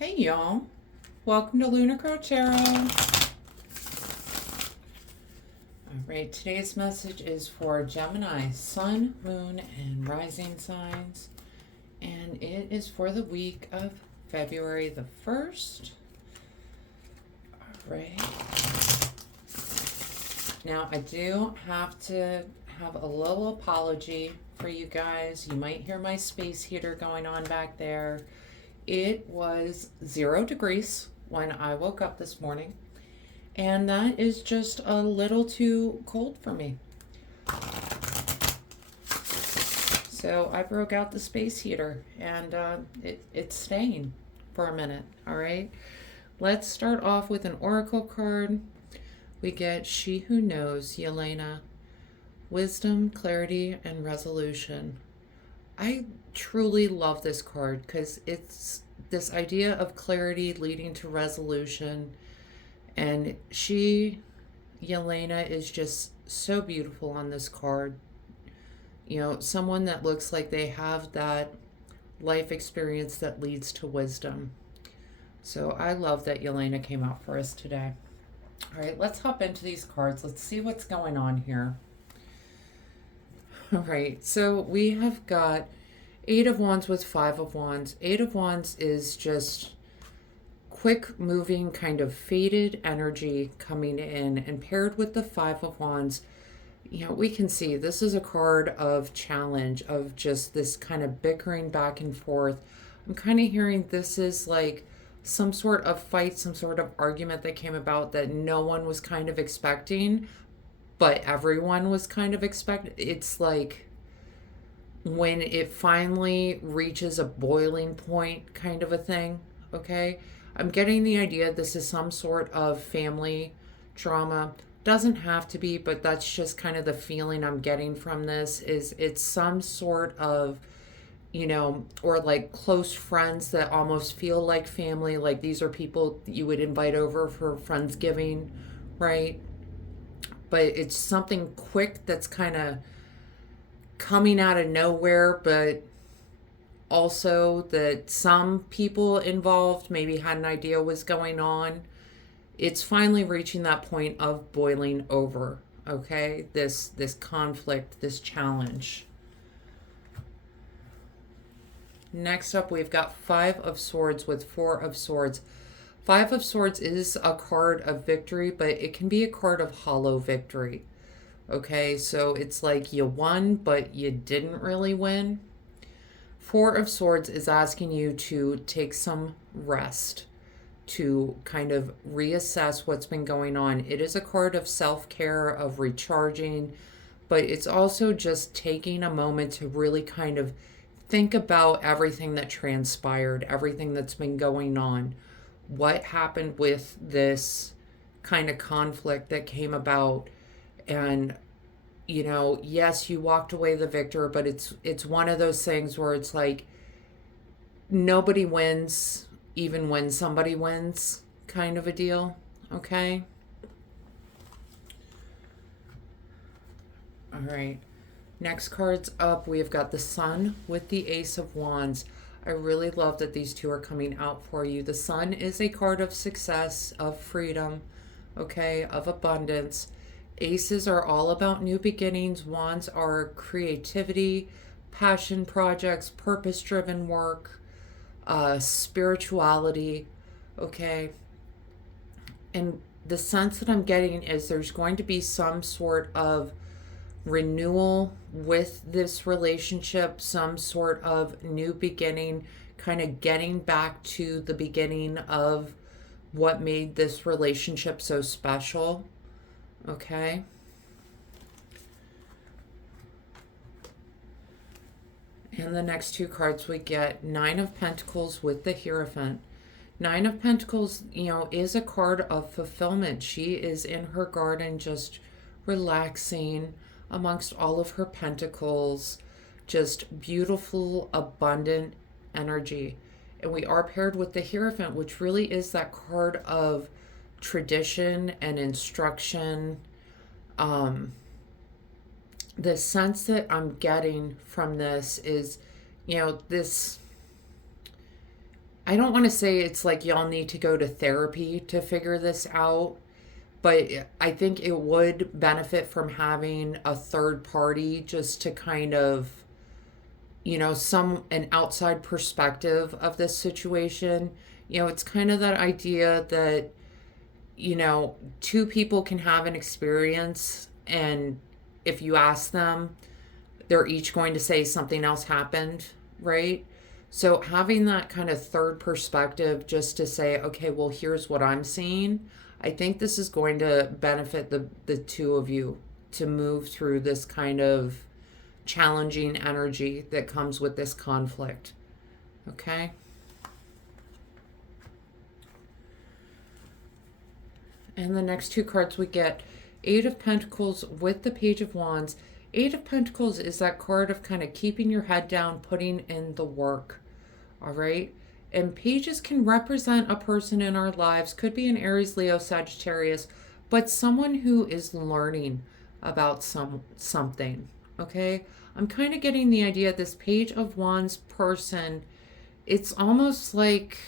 Hey y'all, welcome to Lunar Tarot. Alright, today's message is for Gemini, Sun, Moon, and Rising signs. And it is for the week of February the 1st. Alright. Now, I do have to have a little apology for you guys. You might hear my space heater going on back there. It was 0 degrees when I woke up this morning, and that is just a little too cold for me. So I broke out the space heater, and it's staying for a minute. All right, let's start off with an oracle card. We get She Who Knows, Yelena. Wisdom, clarity, and resolution. I truly love this card because it's this idea of clarity leading to resolution. And Yelena, is just so beautiful on this card. You know, someone that looks like they have that life experience that leads to wisdom. So I love that Yelena came out for us today. All right, let's hop into these cards. Let's see what's going on here. All right, so we have got 8 of Wands with 5 of Wands. 8 of Wands is just quick moving, kind of faded energy coming in, and paired with the 5 of Wands, you know, we can see this is a card of challenge, of just this kind of bickering back and forth. I'm kind of hearing this is like some sort of fight, some sort of argument that came about that no one was kind of expecting, but everyone was kind of expecting. It's like when it finally reaches a boiling point kind of a thing, okay? I'm getting the idea this is some sort of family drama. Doesn't have to be, but that's just kind of the feeling I'm getting from this. Is it's some sort of, you know, or like close friends that almost feel like family, like these are people you would invite over for Friendsgiving, right? But it's something quick that's kind of coming out of nowhere, but also that some people involved maybe had an idea was going on. It's finally reaching that point of boiling over, okay? This conflict, this challenge. Next up, we've got 5 of Swords with 4 of Swords. 5 of Swords is a card of victory, but it can be a card of hollow victory. Okay, so it's like you won, but you didn't really win. 4 of Swords is asking you to take some rest, to kind of reassess what's been going on. It is a card of self-care, of recharging, but it's also just taking a moment to really kind of think about everything that transpired, everything that's been going on. What happened with this kind of conflict that came about? And you know, yes, you walked away the victor, but it's one of those things where it's like nobody wins even when somebody wins, kind of a deal. Okay? All right. Next cards up, we've got the Sun with the Ace of Wands. I really love that these two are coming out for you. The Sun is a card of success, of freedom, okay, of abundance. Aces are all about new beginnings. Wands are creativity, passion projects, purpose-driven work, spirituality, okay? And the sense that I'm getting is there's going to be some sort of renewal with this relationship, some sort of new beginning, kind of getting back to the beginning of what made this relationship so special. Okay. And the next 2 cards we get 9 of Pentacles with the Hierophant. 9 of Pentacles, you know, is a card of fulfillment. She is in her garden just relaxing amongst all of her pentacles. Just beautiful, abundant energy. And we are paired with the Hierophant, which really is that card of tradition and instruction. The sense that I'm getting from this is, you know, this, I don't want to say it's like y'all need to go to therapy to figure this out, but I think it would benefit from having a third party just to kind of, an outside perspective of this situation. It's kind of that idea that, two people can have an experience, and if you ask them, they're each going to say something else happened, right? So having that kind of third perspective just to say, okay, well, here's what I'm seeing, I think this is going to benefit the two of you to move through this kind of challenging energy that comes with this conflict. Okay? And the next two cards we get Eight of Pentacles with the Page of Wands. Eight of Pentacles is that card of kind of keeping your head down, putting in the work. All right? And pages can represent a person in our lives, could be an Aries, Leo, Sagittarius, but someone who is learning about something. Okay? I'm kind of getting the idea this Page of Wands person, it's almost like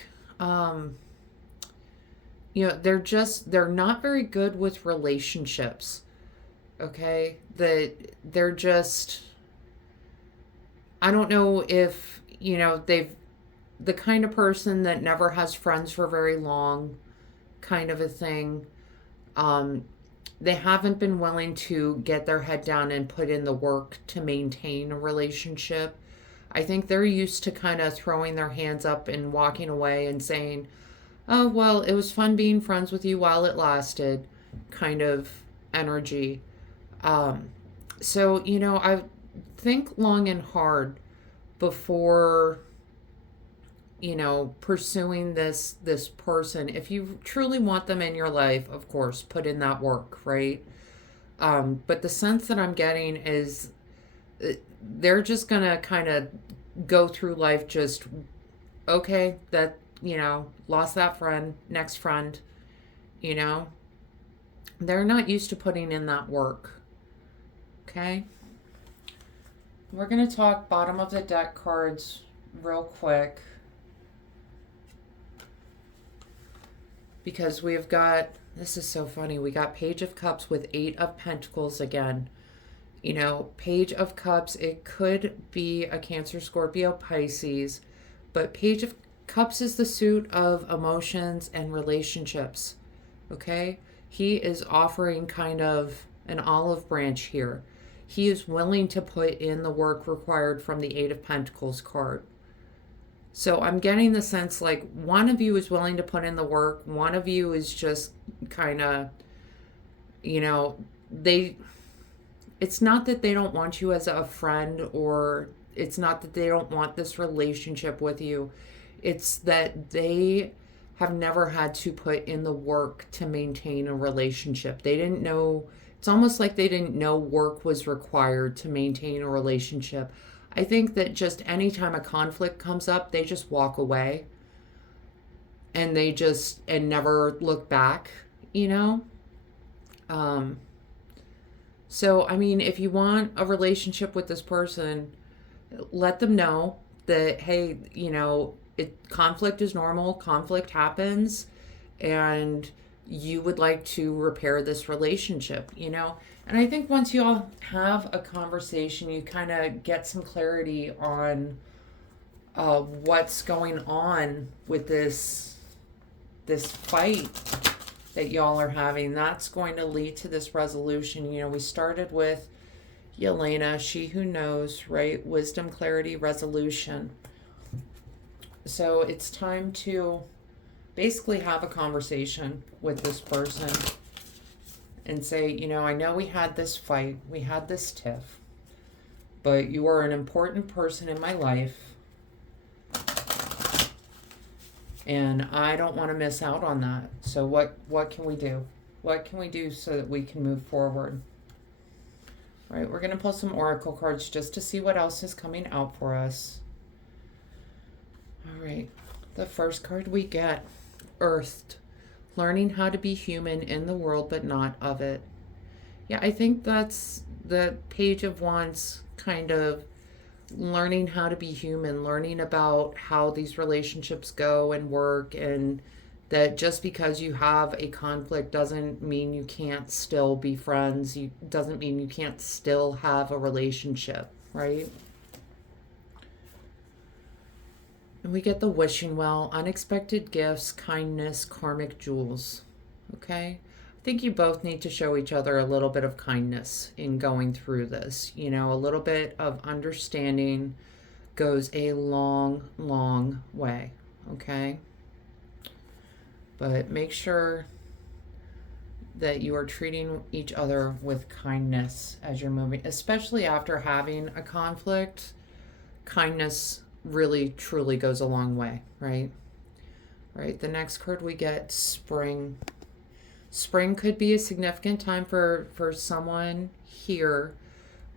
they're not very good with relationships. Okay? That they're just, I don't know if, they've, the kind of person that never has friends for very long, kind of a thing. They haven't been willing to get their head down and put in the work to maintain a relationship. I think they're used to kind of throwing their hands up and walking away and saying, oh, well, it was fun being friends with you while it lasted, kind of energy. So, I think long and hard before, pursuing this person. If you truly want them in your life, of course, put in that work, right? But the sense that I'm getting is they're just going to kind of go through life just, okay, that, lost that friend, next friend, They're not used to putting in that work. Okay? We're going to talk bottom of the deck cards real quick, because we've got, this is so funny, we got Page of Cups with Eight of Pentacles again. Page of Cups, it could be a Cancer, Scorpio, Pisces, but Page of Cups is the suit of emotions and relationships. Okay? He is offering kind of an olive branch here. He is willing to put in the work required from the Eight of Pentacles card. So I'm getting the sense like one of you is willing to put in the work. One of you is just kind of, it's not that they don't want you as a friend, or it's not that they don't want this relationship with you. It's that they have never had to put in the work to maintain a relationship. They didn't know, it's almost like they didn't know work was required to maintain a relationship. I think that just anytime a conflict comes up, they just walk away and and never look back, So, I mean, if you want a relationship with this person, let them know that, hey, conflict is normal, conflict happens, and you would like to repair this relationship, And I think once you all have a conversation, you kind of get some clarity on what's going on with this fight that y'all are having. That's going to lead to this resolution. We started with Yelena, she who knows, right? Wisdom, clarity, resolution. So it's time to basically have a conversation with this person and say, I know we had this fight, we had this tiff, but you are an important person in my life, and I don't want to miss out on that. So what can we do? What can we do so that we can move forward? All right, we're going to pull some oracle cards just to see what else is coming out for us. All right, the first card we get, Earthed. Learning how to be human in the world but not of it. Yeah, I think that's the Page of Wands kind of learning how to be human, learning about how these relationships go and work, and that just because you have a conflict doesn't mean you can't still be friends. You doesn't mean you can't still have a relationship, right? And we get the wishing well, unexpected gifts, kindness, karmic jewels. Okay? I think you both need to show each other a little bit of kindness in going through this. You know, a little bit of understanding goes a long, long way. Okay? But make sure that you are treating each other with kindness as you're moving, especially after having a conflict. Kindness really truly goes a long way, right? Right. The next card we get, spring. Spring could be a significant time for someone here,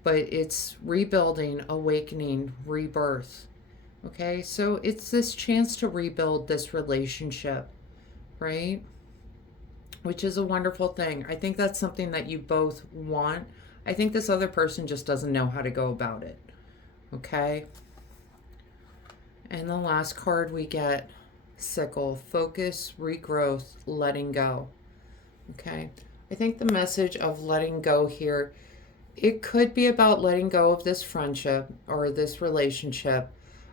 but it's rebuilding, awakening, rebirth. Okay? So it's this chance to rebuild this relationship, right? Which is a wonderful thing. I think that's something that you both want. I think this other person just doesn't know how to go about it. Okay? And the last card we get, sickle, focus, regrowth, letting go. Okay? I think the message of letting go here, it could be about letting go of this friendship or this relationship.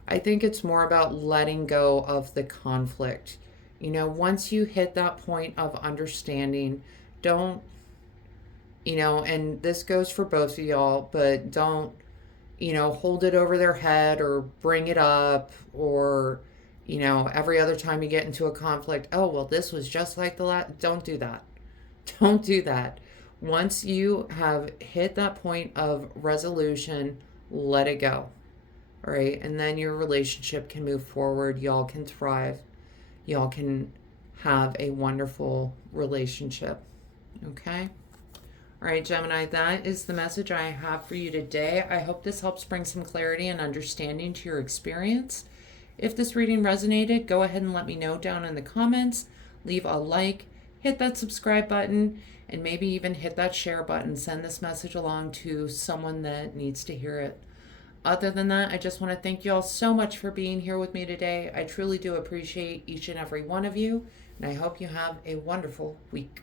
I think it's more about letting go of the conflict. You know, once you hit that point of understanding, don't, you know, and this goes for both of y'all, but don't, you know, hold it over their head or bring it up, or, you know, every other time you get into a conflict, oh, well, this was just like the last. Don't do that. Don't do that. Once you have hit that point of resolution, let it go. All right. And then your relationship can move forward. Y'all can thrive. Y'all can have a wonderful relationship. Okay. All right, Gemini, that is the message I have for you today. I hope this helps bring some clarity and understanding to your experience. If this reading resonated, go ahead and let me know down in the comments. Leave a like, hit that subscribe button, and maybe even hit that share button. Send this message along to someone that needs to hear it. Other than that, I just want to thank you all so much for being here with me today. I truly do appreciate each and every one of you, and I hope you have a wonderful week.